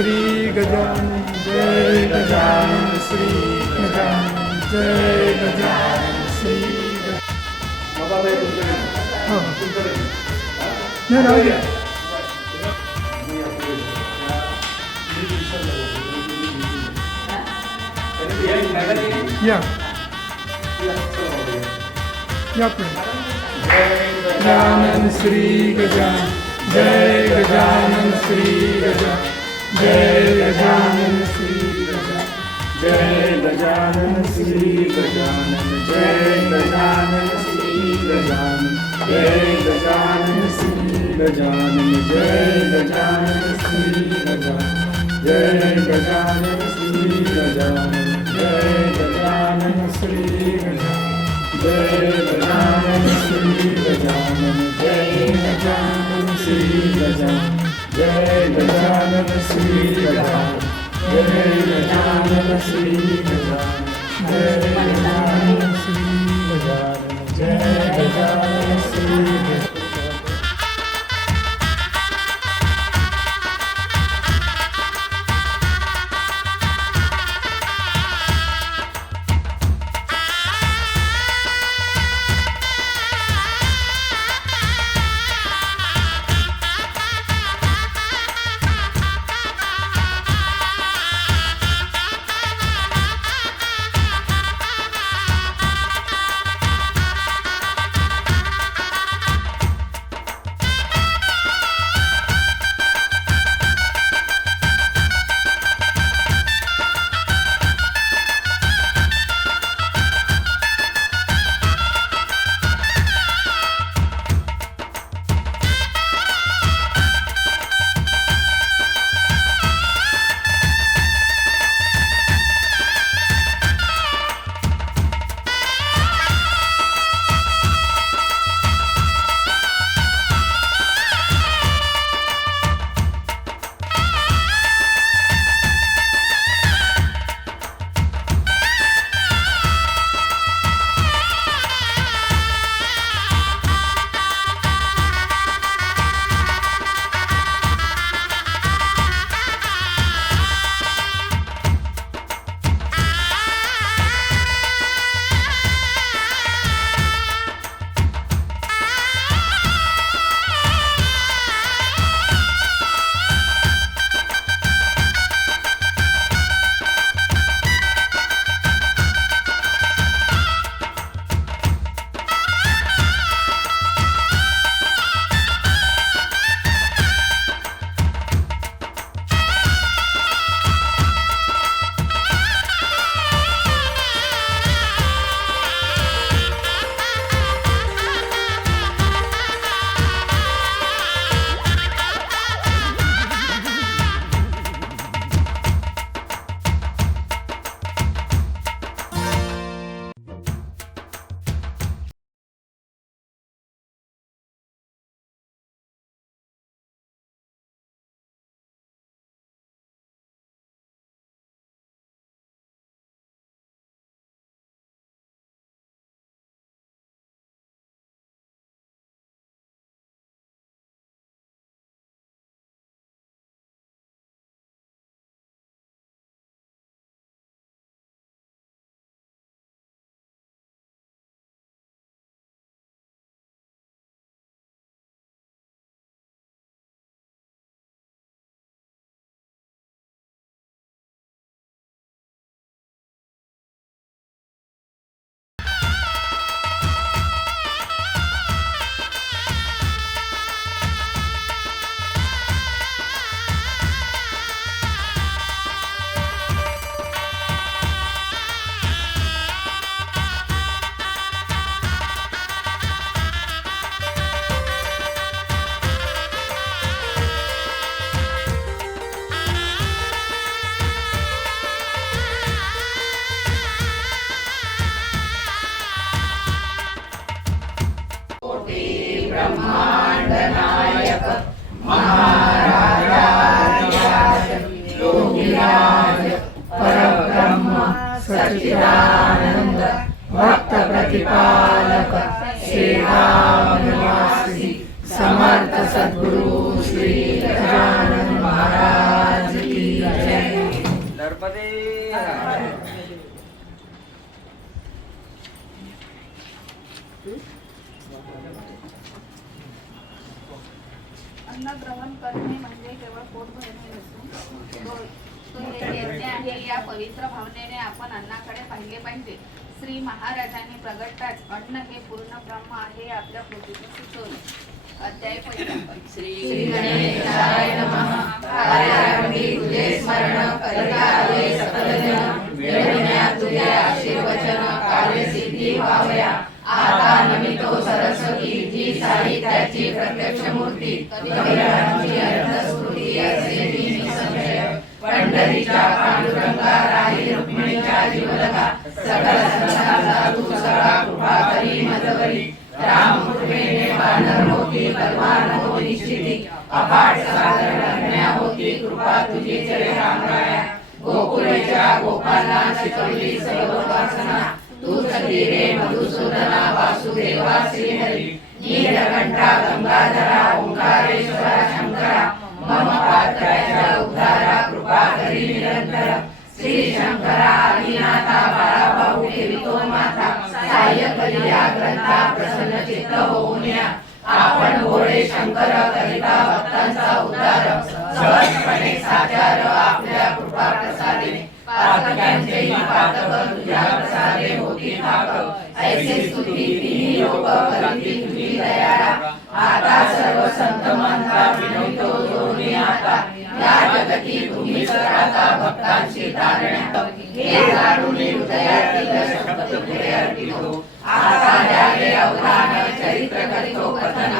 श्री गजानन जय गजानन श्री गजानन जय गजानन श्री नाही राहू द्या. या गजानन श्री गजानन जय गजानन श्री गजानन जय गजानन श्री गजानन जय गजानन श्री गजानन जय गजानन श्री गजानन जय गजानन श्री गजानन जय गजानन श्री गजानन जय गजानन श्री गजानन जय गजानन श्री गजानन जय गजानन श्री गजानन जय गजानन श्री गजानन जय गजानन श्री गजानन जय गजानन श्री गजानन जय गजानन श्री गजानन जय गजानन श्री गजानन. ब्रह्मांड नायक महाराज योगीराज परब्रह्म सच्चिदानंद भक्त प्रतिपालक श्री राम निवासी समर्थ सद्गुरु श्री गजानन महाराज की गणपती अन्न ग्रहण करणे म्हणजे केवळ पोट भरणे नसून तो एक यज्ञ आहे. या पवित्र भावनेने आपण अन्नाकडे पाहिले पाहिजे. श्री महाराजांनी प्रगटताच अन्न हे पूर्ण ब्रह्म आहे आपल्या कृतीतून सुचवले. अध्याय पहिला. श्री गणेशाय नमः. कार्यारंभी तुझे स्मरण करिता आले सकल जन. मिळविण्या तुझे आशीर्वचन कार्यसिद्धी व्हावया. आता नमितो सरस्वती जी साहित्याची प्रत्यक्ष मूर्ती. कविरांची अर्थस्फूर्ती असे ही निसंशय. पंढरीच्या पांडुरंगा राही रुक्मिणीच्या जीवलगा. सकल संसाराचा तू सगळा कृपा करी मजवरी. राम कृपेने वानर होती बलवान हो निश्चिती. अफाट सागर रम्या होती कृपा तुझी चरे रामराया. गोकुळेच्या गोपाला शिकवली सर्वोपासना. तू रे मधुसूदना वासुदेवा श्रीहरी. नीलकंठा गंगाधरा ओंकारेश्वरा शंकरा. मम पात्राच्या उद्धारा कृपा करी निरंतर. श्री शंकरा आदिनाथा बाळाभाऊ ठेवितो माथा. साह्य करी या ग्रंथा प्रसन्न चित्त होऊन या. आपण भोळे शंकर करिता भक्तांचा उद्धार. सहजपणे साचार आपल्या कृपा प्रसादे. पातकांचेही पातक तुझ्या प्रसादे होती ठाक. ऐसे स्तुती तिन्ही लोक करीती तुझी दयाळा. आता सर्व संत मंता विनवतो जोडून आता. या जगती तुम्हीच राहता भक्तांची तारण्या. हे जाणून हृदयातील शब्द पुढे अर्पितो. आता द्यावे अवधान चरित्र करितो कथन.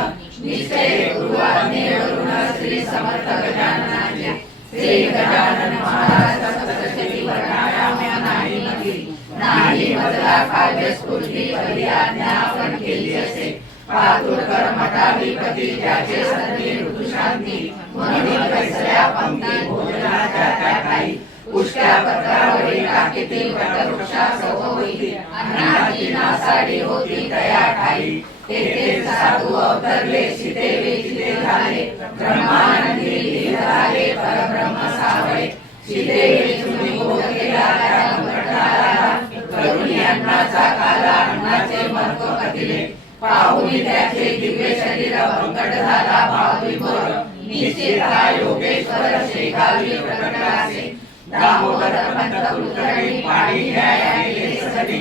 निश्चय गुरु आज्ञेवरून श्री समर्थ गजाननाचे. श्री गजानन महाराज सप्तशती वर्णायाम्या नाही मती. नाही मजला काव्य स्फूर्ती पहिली आज्ञा आपण केली असे. पातुरकर मठाधिपती ज्याचे सती ऋतुशांती. म्हणून बैसल्या पंक्ती भोजनाच्या त्या काही. उष्ट्या पत्रावरील टाकीतील वटवृक्षा सव होती. अन्नाची नासाडी होती तया ठाई. तेथे साधू अवतरले शिते वेचिते झाले. ब्रह्मानंदी लीन झाले परब्रह्म सावळे. शिते वेचून निघून गेला त्या संकटाला. करुणी अन्नाचा काला अन्नाचे महत्व कथिले. पाहुनी त्याचे दिव्य शरीर बंकट झाला भावविभोर. निश्चित हा योगेश्वर शेखावी प्रकटासे. दामोदर पंत कुलकर्णी पाणी न्यायाने सदी.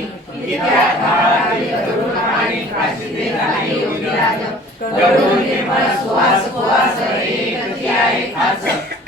इत्या धारावी करुण पाणी प्राशिते झाले योगीराज. गडोळ निर्मळ सुवास सुवास एकची आहे खास.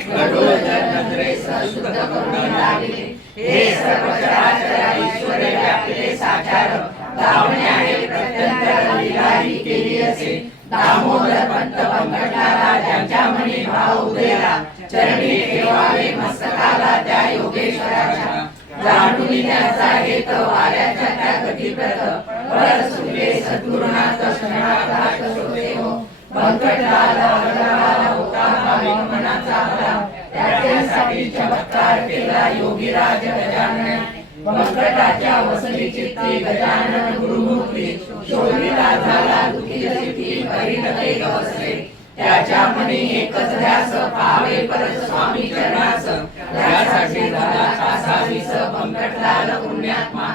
गडोळ जल नजरेस शुद्ध करून लाविले. हे सर्व चराचर ईश्वर व्यापले साचार. दावण्याने प्रत्यंतर लीलाही केली असे. दामोदर पंत बंकटला ज्यांच्या मनी भाव उदेला. चरणी ठेवावे मस्तकाला त्या योगेश्वराच्या. जाणून त्याचा हेत वाऱ्याच्या त्या गतिप्रत. बळ सुटले सद्गुरुनाथ क्षणाघात होते हो. बंकटला होता भाविक भला. त्याच्यासाठी चमत्कार केला योगीराज गजानन. बंकटाच्या वसली चित्ती गजानन गुरुमूर्ती. शोभिला झाला दुखी चित्ती परिणते बसले. त्याच्या मनी एकच ध्यास पावे परत स्वामी चरणास. त्यासाठी झाला कासावीस बंकटलाल पुण्यात्मा.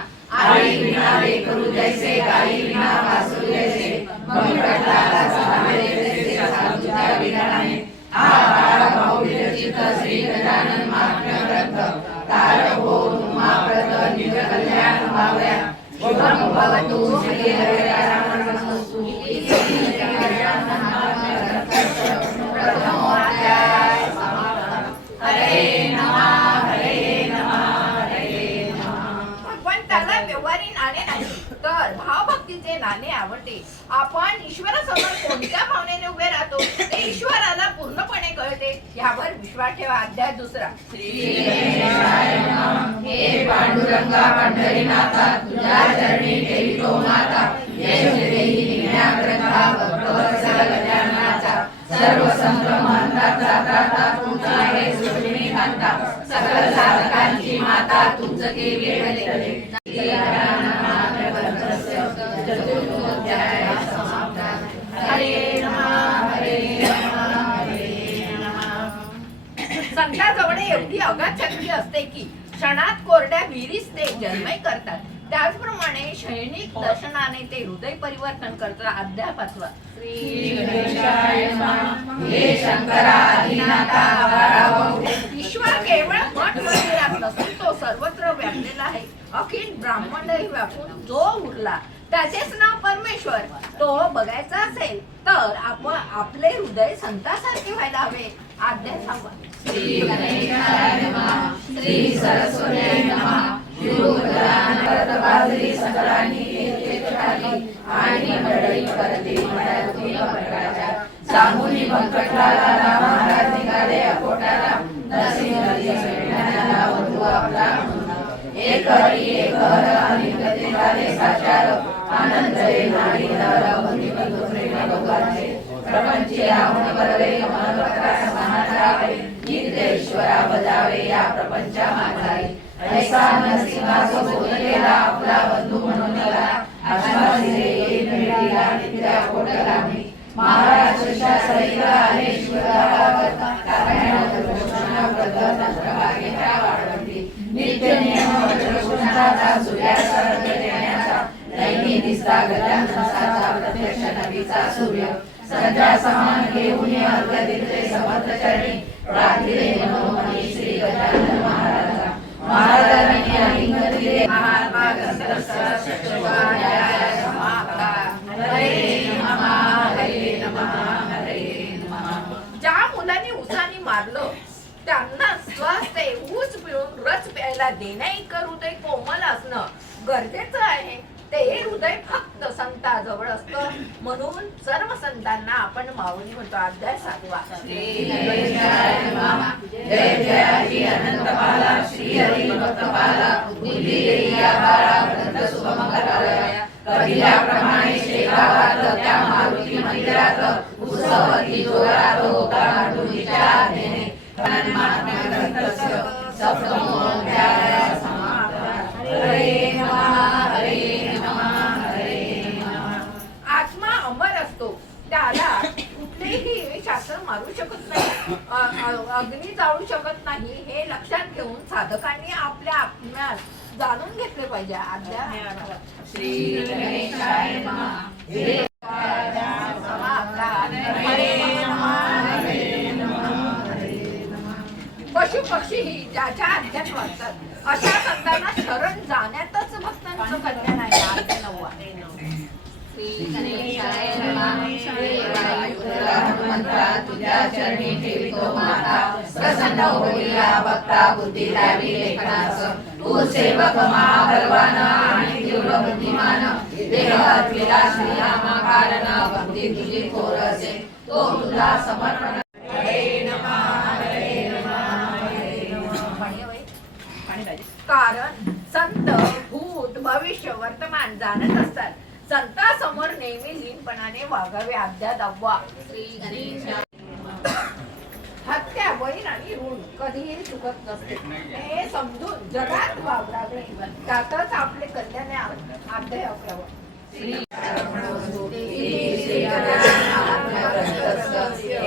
आई विना लेकरू जैसे गाई विना वासरू जैसे. बंकटलाला सहारे जैसे साधूच्या विधानाने. हा बाळाभाऊ विरचित श्री गजानन महात्म्य ग्रंथ. तारक हो उमाप्रत निज कल्याण व्हावया. शुभम भवतु श्री हरिरामस्तु. प्रथमोऽध्याय समाप्त. हरे नमः हरे नमः हरे नमः. भगवंताला व्यवहारी नाणे नाही तर भावभक्तीचे नाणे आवडते. आपण ईश्वरासमोर कोणत्या भावनेने उभे राहतो ते ईश्वराला पूर्णपणे कळते. यावर विश्वास ठेवा. अध्याय दुसरा. श्री गणेशाय नमः. हे पांडुरंगा पंढरीनाथा तुझ्या चरणी ठेवितो माता. यश देही निज्ञाग्रंथा भक्तवत्सल गजाननाचा. सर्व संभ्रमांताचा दाता तुझा हे सुरणी घाता. सकल साधकांची माता तुझ केली वेळले. चतुर्थोऽध्याय समाप्त. हरे नमः हरे नमः हरे नमः. संताजवळ एवढी अगाध शक्ती असते की क्षणात कोरड्या विहिरीस ते जन्मय करतात. त्याचप्रमाणे शैनिक दर्शनाने ते हृदय परिवर्तन करतात. अध्याय 5. श्री गणेशाय नमः. हे शंकरा आदिनाथा आवारावं. ईश्वर केवळ मठ मंदिरात नसून तो सर्वत्र व्यापलेला आहे. अखिल ब्राह्मणही व्यापून जो उरला त्याचेच नाव परमेश्वर. तो बघायचा असेल तर आपण आपले हृदय संतासारखे व्हायला हवे. अध्याय 6. श्री गणेशाय नमः. श्री सरस्वत्यै नमः. गुरुवदनानंद बाजरी सकलांनी केली आणि मंडळी परती मळ्यातून प्रकाशा सांगुनी व्यंकटलाला महाराज निघाले अकोटाला. नरसिंहजी सैन्याला वधू आपला म्हणून एक हरी एक हर आणि गती झाले साचार. आनंद नाडी नर बंदी बंधू प्रेम भगवानचे प्रपंची रावण बरवे मन प्रकाश महारावे. नित्य ईश्वरा बजावे या प्रपंचा माधारी. ऐसा नरसिंहा जो बोध केला आपला बंधू म्हणून गेला. अशा नित्या कोटला महाराज सहित आले ईश्वरा नित्य नियम सूर्याचा देण्याचा नैनी दिसता गजाननाचा प्रत्यक्ष नवीचा सूर्य. सध्या समान घेऊन अर्घ दिले समर्थ चरणी. रात्री मनोमनी श्री गजानन महाराजा. महाराजांनी अलिंग दिले महात्मा समाप्ता. हरे नमः. हरे नमः. हरे नमः. ज्या मुलांनी उसानी मारलं त्यांना स्वस्त ऊस पिळून रस प्यायला देण्याइतकं हृदय कोमल असणं गरजेचं आहे. ते हृदय फक्त संताजवळ असतं. म्हणून सर्व संतांना आपण माऊली म्हणतो. अध्याय 7. श्री गणेशाय नमः. जय जय हरी अनंतपाला. श्री हरी भक्तपाला. बुद्धी देई आभारा ग्रंथ शुभमंगलालया. कविल्याप्रमाणे शेगावात त्या मारुती मंदिरात उत्सवती जोरात होता मारुतीच्या आज्ञेने. महात्म्य ग्रंथस्य सप्तमोऽध्याय समाप्त. हरे नमः. हरे नमः. हरे नमः. आत्मा अमर असतो. त्याला कुठलेही शास्त्र मारू शकत नाही. अग्नी जाळू शकत नाही. हे लक्षात घेऊन साधकांनी आपल्या आत्म्यास जाणून घेतले पाहिजे. अध्याय 8. श्री गणेशाय नमः. समाप्त. हरे नमः. हरे नमः. हरे नमः. पशु पक्षीही ज्याच्या आज्ञेत वागतात अशा संतांना शरण जाण्यातच भक्तांचं कल्याण आहे. अध्याय 9. श्री गणेशाय नमः. देवायुधरा हनुमंता तुझ्या चरणी ठेवितो माता. प्रसन्न होईया भक्ता बुद्धी द्यावी लेखनास. तू सेवक महाबलवान आणि तीव्र बुद्धिमान. देह अर्पिला श्रीरामा कारण भक्ती तुझी थोर असे. तो तुला समर्पण. हरे नमः. हरे नमः. हरे नमः. कारण संत भूत भविष्य वर्तमान जाणत असतात. संतांसमोर नेहमी लीनपणाने वागावे. अध्याय 10. श्री गणेशाय हत्या वैर आणि ऋण कधीही चुकत नसते. हे समजून जगात वावरावे. त्यातच आपले कल्याण आहे. अध्याय 11. श्री श्री गजाननात्मकस्य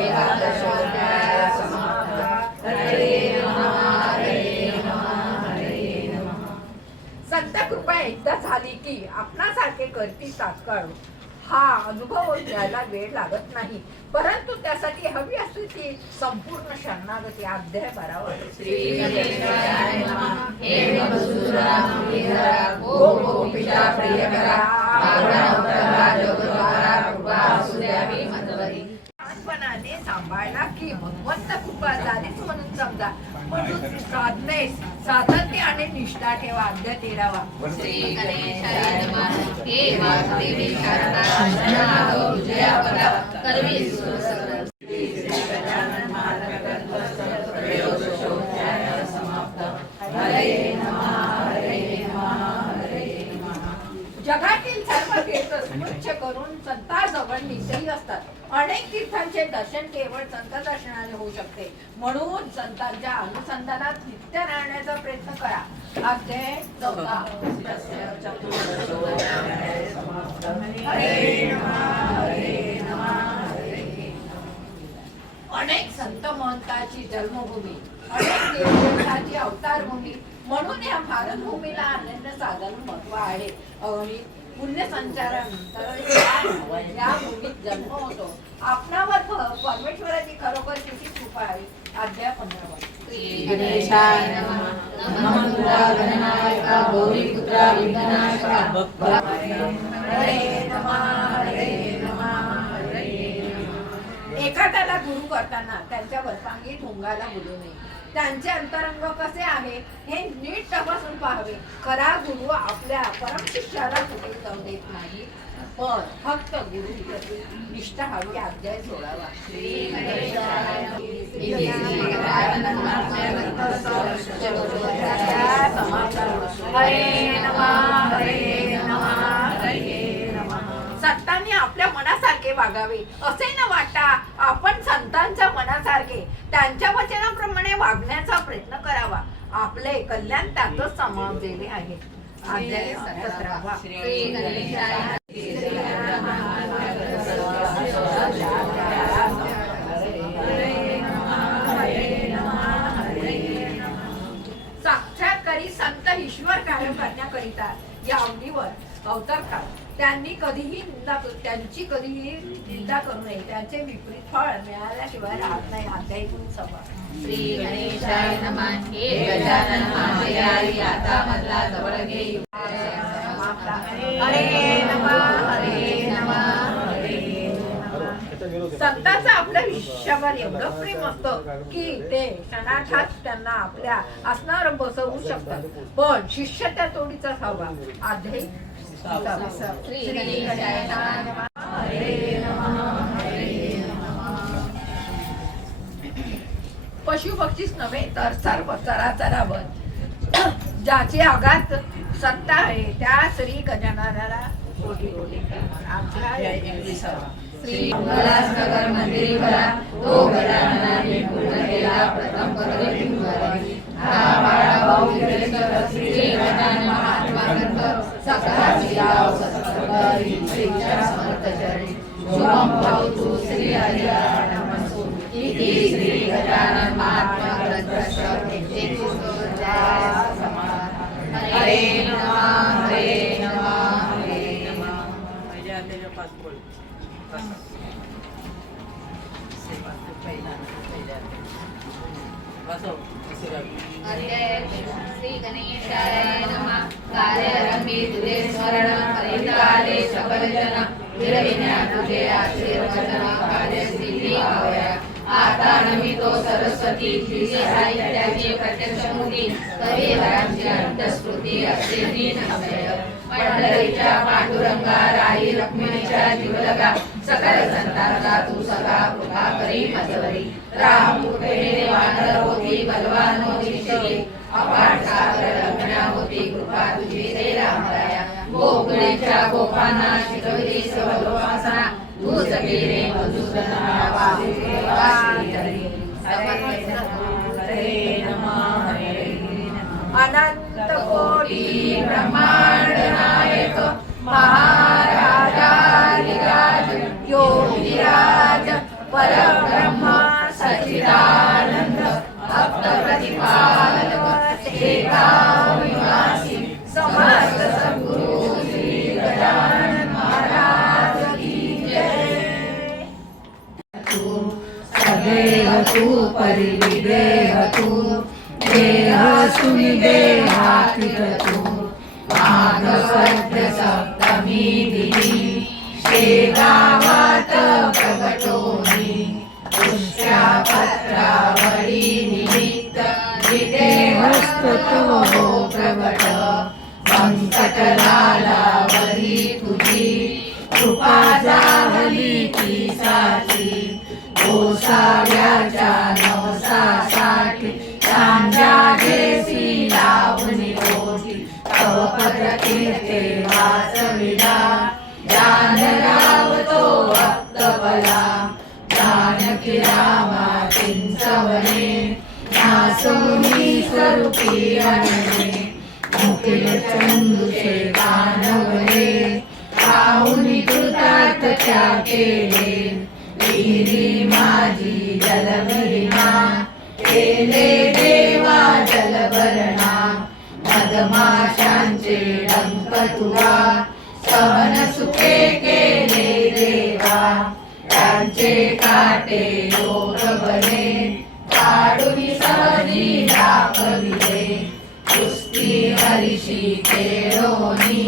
एकादशोऽध्यायः समाप्तः. हरे नमः. हरे नमः. हरे नमः. संत कृपा एकदा झाली की आपणासारखे करती तात्काळ. हा अनुभव घ्यायला वेळ लागत नाही. परंतु त्यासाठी हवी असते ती संपूर्ण शरणागती. अध्याय 12. श्री गणेशाय नमः. हे मधुसूदना मुरलीधरा गोपिका प्रियकरा. आपणा उतरला जगद्वारा कृपा असू द्यावी मंदवरी. लहानपणाने सांभाळला की भगवंत कृपा झालीच म्हणून समजा. म्हणून साधनेस सातत्य आणि निष्ठा ठेवा. अध्याय 13. श्री गणेशाय नमः. हे वासुदेवी शारदा शरणागत तुझे अपरा करवी सुरसकल. श्री गजानन महाराज त्रयोदशोऽध्यायः समाप्तः. हरे नमः. हरे नमः. हरे नमः. जगातील सर्व तीर्थ स्वच्छ करून संतांजवळ निश्चयी असतात. अनेक तीर्थांचे दर्शन केवळ संत दर्शनाने होऊ शकते. म्हणून संतांच्या अनुसंधानात नित्य राहण्याचा प्रयत्न करा. अध्याय 14. चतुर्दशोऽध्यायः समाप्तः. हरे नमः. हरे नमः. अनेक संत महंताची जन्मभूमी, अनेक देवदेवतांची अवतारभूमी, म्हणून या भारतभूमीला आनंद साधन महत्व आहे. आणि पुण्य संचारानंतर या भूमीत जन्म होतो. आपणावर परमेश्वराची खरोखर किती कृपा आहे. अध्याय 15. श्री गणेशाय नमः. नमः गणनायका गौरीपुत्रा विघ्ननाशका. हरे नमः, हरे नमः, हरे नमः. एखाद्याला गुरु करताना त्यांच्या वरपांगी ढोंगाला बोलू नये. त्यांचे अंतरंग कसे आहे हे नीट तपासून पाहावे. खरा गुरु आपल्या परमशिष्याला कुठे जाऊ देत नाही, पण फक्त गुरु प्रति निष्ठा हवी. अध्याय 16. श्री गणेशाय हरे नमः, हरे नमः, हरे नमः. संतांनी आपल्या मनासारखे वागावे असे न वाटता आपण संतांच्या मनासारखे त्यांच्या वचनाप्रमाणे वागण्याचा प्रयत्न करावा. आपले कल्याण त्यातच समावलेले आहे. अध्याय 17. श्री गणेशाय साक्षात्कारी संत ईश्वर कार्य करण्याकरिता या अवनीवर अवतरतात. त्यांची कधीही निंदा करू नये. त्यांचे विपरीत फळ मिळाल्याशिवाय राहत नाही. अध्याय 16. श्री गणेशाय नमः. हे गजानन महामायारी आता मधला जवळ घे. हरे नमः, हरे नमः, हरे नमः. संतांचं आपल्या विषयावर एवढं प्रेम असतं की ते क्षणार्धात त्यांना आपल्या आसनावर बसवू शकतात. पण शिष्य त्या तोडीचा हवा. अध्याय 17. श्री गणेशाय नमः. हरे नमः, हरे नमः. पशु पक्षीच नव्हे तर सर्व चराचरावर ज्याची अगाध सत्ता आहे त्या श्री गजाननाला कोटी कोटी प्रणाम. अध्याय 21. श्री मंगलासनगर मंदिरी भरा तो गजाननाने पूर्ण केला प्रथम पदवी. हा बाळाभाऊ विघ्नेश्वर श्री गजानन महात्मा ग्रंथ सकला शिराव सत्करी श्रीच्या समर्थ चरणी शुभम भवतु श्री हरिरामसु इति श्री गजानन महात्मा ग्रंथ हरे नमः, हरे नमः, हरे नमः. श्री गणेशाय नमः. कार्यारंभी तुझे स्मरण करिताले सकल जन विरविण्या तुझे आशीर्वचन कार्यसिद्धी भावया. आता नमितो सरस्वती तुझे साहित्याची प्रत्यक्ष मूर्ती कविवरांची अंतस्फूर्ती असे दीन अभय. पंढरीच्या पांडुरंगा राई रुक्मिणीच्या जीवलगा सकल संतांचा तू सखा कृपा करी मजवरी. राम कृपेने वानर होती बलवान होती शिरी अपाट सागर लग्ना होती कृपा तुझी रे रामराया. गोकुळीच्या गोपांना शिकवली सर्वोपासना तू जगीरे मधुसूदना वासुदेवा श्रीहरी. हरे नमः, हरे नमः. अनंत कोटी ब्रह्मांड नायक महाराजाधिराज योगीराज परब्रह्म सच्चिदानंद भक्त प्रतिपालक शेगाव निवासी समर्थ सद्गुरु श्री गजानन महाराज की जय. सदेह तू परिविदेह तू देह सुनिदेहातीत तू. माघ सत्य सप्तमी दिनी शेगावात प्रगटोनी. पुष्या पत्रावळी निमित्त विदेहस्त तो हो प्रगट. संकटलालावरी तुझी कृपा जाहली ती साची. गोसाव्याच्या नवसासाठी सांजा घेसी लावणी कोटी. तव पद कीर्ते वाचविला जानराव तो भक्त बला. जानकी रामा चिंचवणे नासोनी स्वरूपी आणणे. मुखिल चंदुचे कानवले पाहुनी कृतार्थच्या केले. विहिरी माझी जलविहिना केले देवा जलभरणा. मधमाशांचे डंख तुला सहन सुखे केले देवा त्यांचे काटे योग बने काढून सहजी दाखविले कुस्ती हरिशी खेळोनी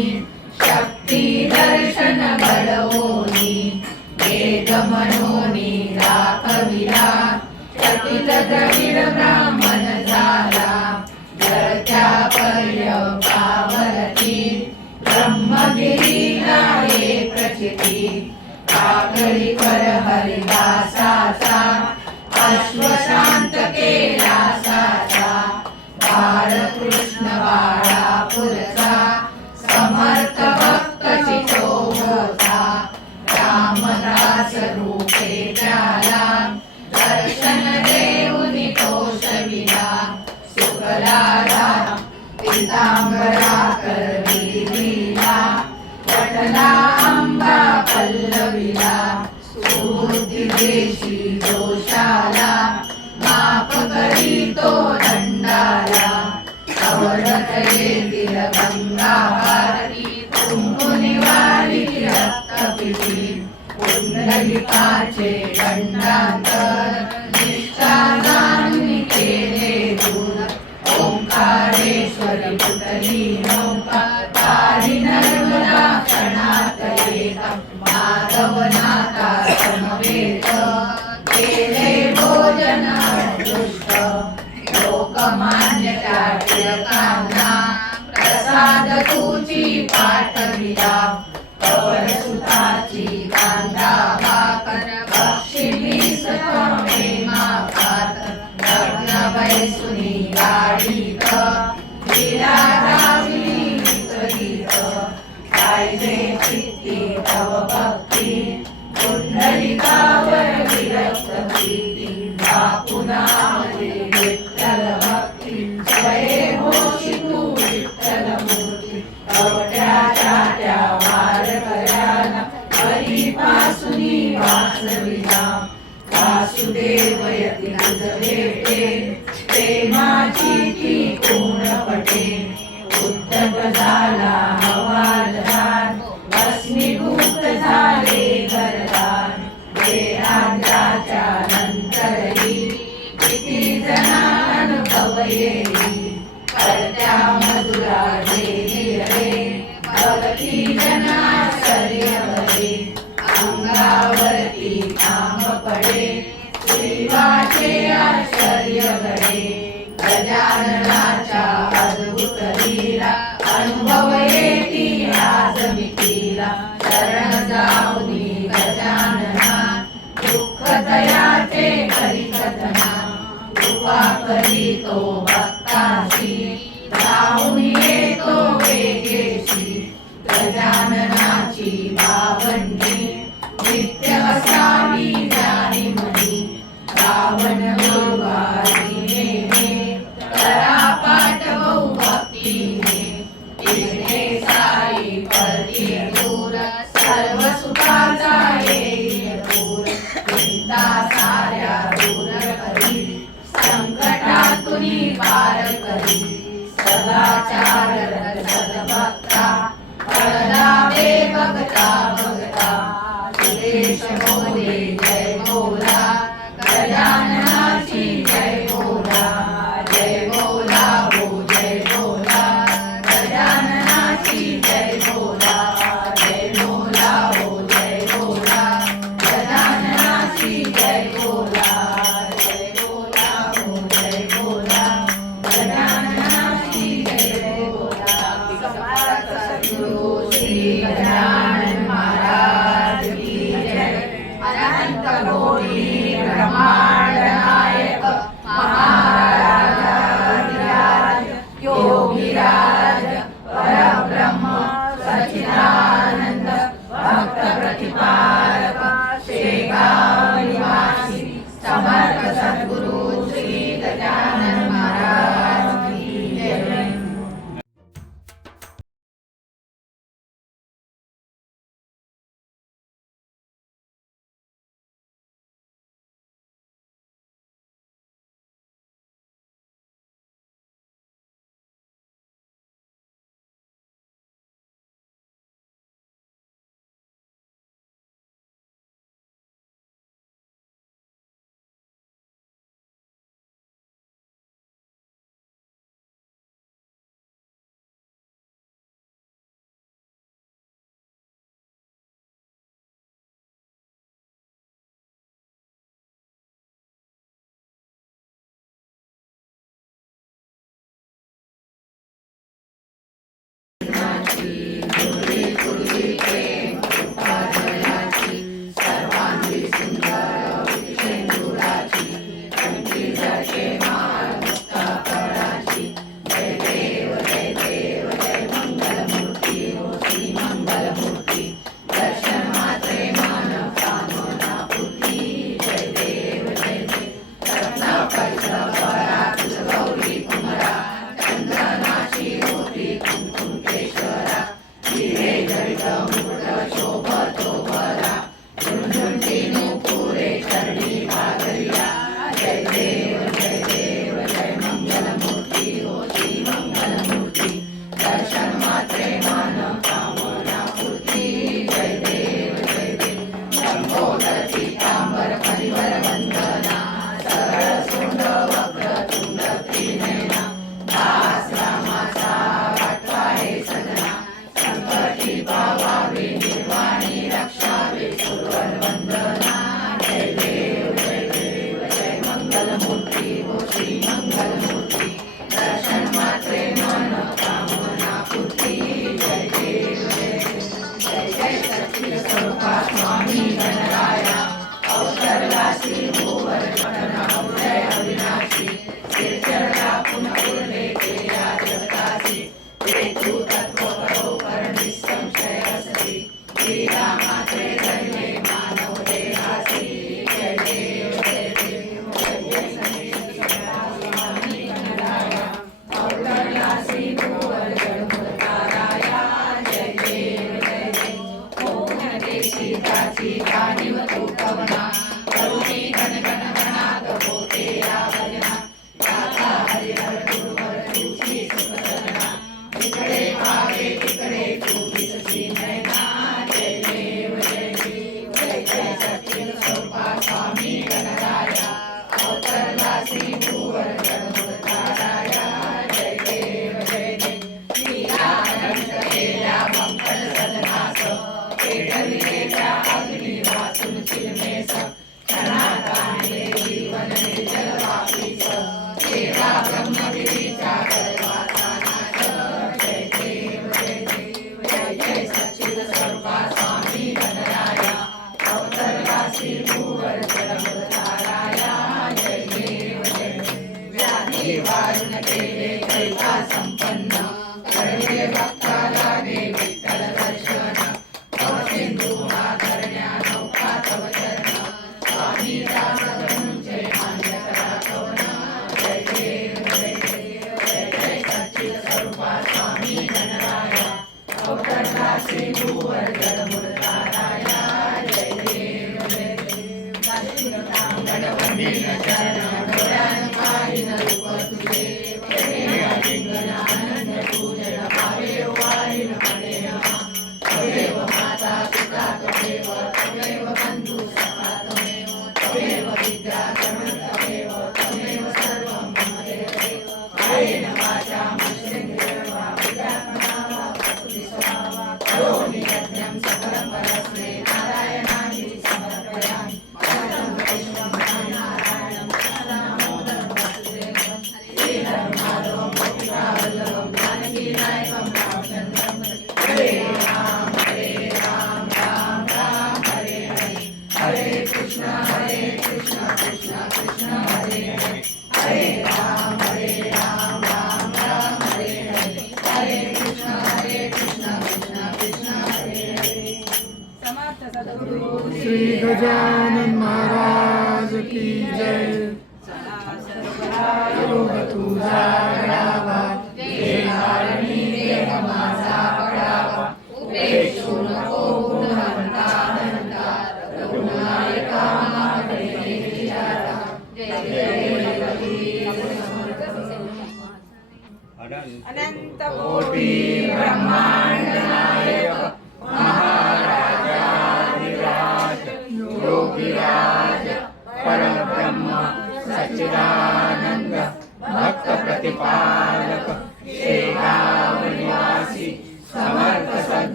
शक्ती दर्शन घडवोनी वेद मनोनी दाखविला चकित द्रविड ब्राह्मण झाला जरत्या पर्यकावरती ब्रह्मगिरीला हे प्रचिती काकडी कर हरिदासाचा अश्वशांत केला साचा बाळकृष्ण बाळापूरचा समर्थ भक्त चिचोहोचा रामदास रूपे त्याला दर्शन देऊनी तोषविला शुक्लाला पितांबरा करविला पटला अंबा पल्लविला सुबुद्धी देशी दोषाला माफ करी तो दंडाला आवडत येतील गंगाहारी कुंकुनी वारी रक्तपिठी पुंडलिकाचे दंडांतर निष्ठा जाणून केले दूर ओंकारेश्वरी पुतली नौका तारी नर्मदा क्षणात एका माधवनाथा समवेत केले भोजन दृष्ट लोकमान्य त्या टिळकांना प्रसाद तुझी पाठविला कवर सुताची कांदा भाकर बक्षिली मापात लग्न बैसुनी गाडीत विराधाविनी गीत पाहिजे चित्ती तव भक्ती पुंडलिकावर विरक्त प्रीती बापुना विठ्ठल भक्ती जय होशी तू विठ्ठल मूर्ती कवट्याच्या त्या वारकऱ्याला हरीपासुनी वाचविला वासुदेव यती तुझ भेटे प्रेमाची ती कोण पटे उद्धट झाला हवालदार भस्मीभूत झाले घरदार देहांताच्या नंतरही किती जना अनुभव येई करत्या मधुरा देवी रे भक्ती जनाश्चर्य बरे अंगावरती काम पडे श्रीवाचे आश्चर्य घडे गजाननाच्या अद्भुत लीला अनुभव येती आज मितीला शरण जाऊनी गजानना दुःख दयाचे करी कथना कृपा करी तो भक्तांची जाऊन येतो वेगेशी गजाननाची भावंडी नित्य असावी जाणी मनी रावण गुरुवारी नेमे करा पाठ बहु भक्तीने तिने साई परती दूर सर्व सुखाचा येईल दूर चिंता साऱ्या दूर करी संकटातून पार करी सदाचार सद्भक्ता फळदावे भगता भगता सुरेश मोरे जय बोला गजाननाची जय बोला जय बोला हो जय बोला गजाननाची जय बोला जय बोला हो जय बोला गजाननाची जय बोला जय बोला हो जय बोला गजाननाची जय बोला सद्गुरु श्री गजानन महाराज की जय अनंत कोटी ब्रह्मांड नायक महाराज योगीराज परब्रह्म सच्चिदानंद भक्त प्रतिपालक शेगाव निवासी समर्थ सद्गुरु श्री गजानन महाराज की जय. हेतु तत्व परोपर निःसंशय असती लीला मात्रे जन्मे मानव देहासी जय देव जय देव जय स्वामी गणराया अवतरलासी भुवर जडमुरताराया जय देव जय देव ओम देशी दाची जाणीव तू कवना करुणी घन घन घनात होते या भजना गाथा हरिहर गुरुवर तुझी सुखसरना जिकडे भावे तिकडे तू दिसशी नयना जय देव जय देव जय जय सच्चिद स्वरूपा स्वामी गणराया अवतरलासी भुवर जडमुरताराया जय देव जय देव लीला अनंत केल्या मंगल सदनास पेटविलेल्या अग्नी वाचून चिलमेस क्षणात आणले जीवन निर्जल वापीस सेवा ब्रह्मगिरीच्या गर्भाचा नाश जय देव जय देव जय जय सच्चिद स्वरूपा स्वामी गणराया अवतरलासी भुवर जडमुरताराया जय देव जय देव व्याधी वारुण केले कैता संपन्न करले भक्ताला दे विठ्ठल दर्शन सिंधू धरण्या नौका तव चरण स्वामी दासगणुंचे मान्य करा कवन जय देव जय देव जय जय सच्चिद स्वरूपा स्वामी गणराया अवतरलासी भुवर जडमुरताराया जय देव जय देव गणवंदीन चरण डोळ्यान पाहिन रूप तुझे प्रेम लिंगन आनंद पूजन पावे वाळीन पडे तमेव माता पिता तमेव तमेव बंधु सखा तमेव तमेव विद्या तमेव तमेव सर्वं मम देव कायेन वाचा मनसेन्द्रियर्वा विद्यात्मना वा प्रकृति स्वभावा करोमि यज्ञं सकलं परस्मै नारायणाय समर्पयामि अखिलं वैष्णवं नारायणं दामोदरं वासुदेवं श्रीधरं माधवं गोपिकावल्लभं जानकीनायकं रामचन्द्रं हरे राम राम राम हरे हरे हरे कृष्ण कृष्ण कृष्ण हरे हरे हरे राम राम राम हरे हरे हरे कृष्ण कृष्ण कृष्ण हरे हरे समर्थ सद्गुरु श्री गजानन महाराज की जय योग तुझा गडावा देहारणी देह माझा पडावा उपेक्षू नको गुणवंता अनंता रघुनायका महादेवी विचारा जय जय अनंत कोटी